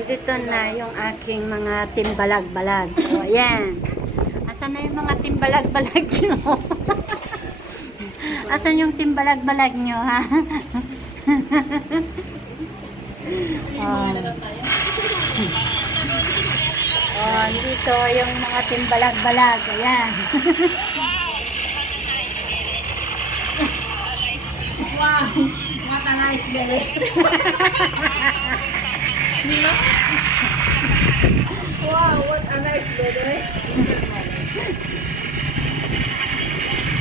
Dito na yung aking mga timbalag-balag. O, ayan. Asan na yung mga timbalag-balag nyo? Asan yung timbalag-balag nyo, ha? Oh. Oh, dito yung mga timbalag-balag. Ayan. Wow! What a nice belly. Wow, what a nice belly.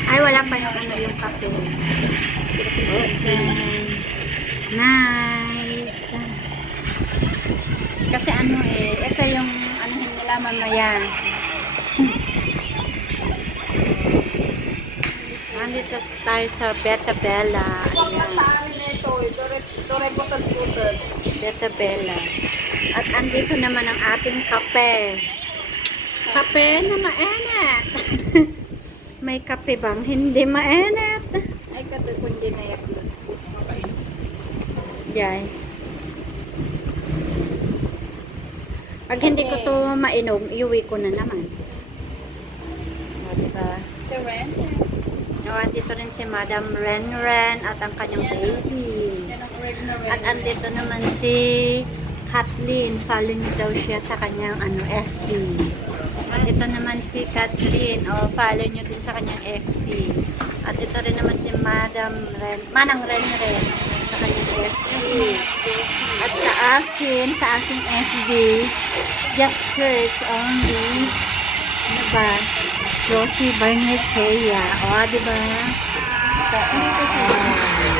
Ay, wala pa yung ano yung kape. Okay. Nice. Kasi ano ito yung ano nila mamaya. Nandito tayo sa Beta Bella. Ayan. Beta Bella. At andito naman ang ating kape. Kape na mainit. May kape bang hindi mainit? Ay, kato kundi na yan. Yay. Pag hindi ko to mainom, iuwi ko na naman. O, diba? Si Ren? O, andito rin si Madam Ren at ang kanyang baby. Yan ang original Ren. At andito naman si Kathleen. Follow niyo daw siya sa kanyang FB. At ito naman si Kathleen. O, follow niyo din sa kanyang FB. At ito rin naman si Madam Ren. Manang Ren sa kanyang FB. At sa aking FB, just search only, ano ba? Josie Barnechea. O, diba? Hindi ko siya.